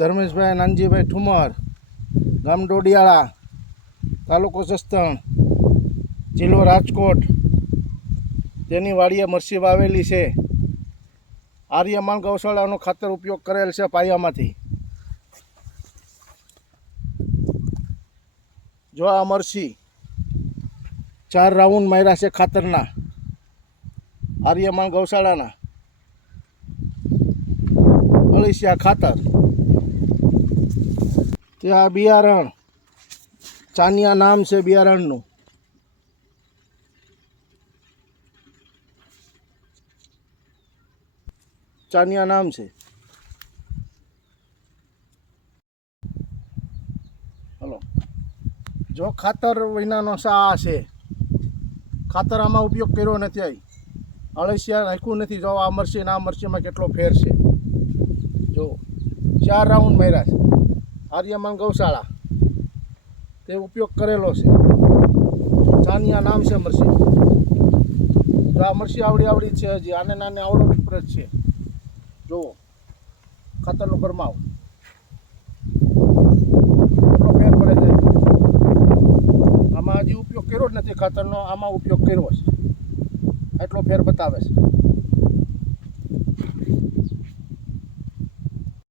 ધર્મેશભાઈ, નાનજીભાઈ ઠુમર, ગામ ડોડિયાળા, તાલુકો સસ્તણ જિલ્લો રાજકોટ. તેની વાડીએ મરસી વાવેલી છે. આર્યમાન ગૌશાળાનો ખાતર ઉપયોગ કરેલ છે પાયામાંથી. જો આ મરસી ચાર રાઉન્ડ માર્યા છે ખાતરના આર્યમાન ગૌશાળાના. અળસિયા ખાતર. ત્યાં બિયારણ. ચાનિયા નામ છે બિયારણનું. ચાનિયા નામ છે. હલો. જો ખાતર વિનાનો સા છે. ખાતર આમાં ઉપયોગ કર્યો નથી આવી અળસિયા નાખ્યું નથી. જો આ મરસી ના આ મરસીમાં કેટલો ફેર છે. જો ચાર રાઉન્ડ માર્યા છે. આર્યમાન ગૌશાળા. તે ઉપયોગ કરેલો છે. ચાનિયા નામ છે મરસી. તો આ મરસી આવડી આવડી છે હજી. આને નાને આવડો વિપરીત છે. જુઓ. ખાતરનો ગરમાવ. ફેર પડે છે. આમાં હજી ઉપયોગ કર્યો જ નથી ખાતરનો. આમાં ઉપયોગ કર્યો છે. એટલો ફેર બતાવે છે.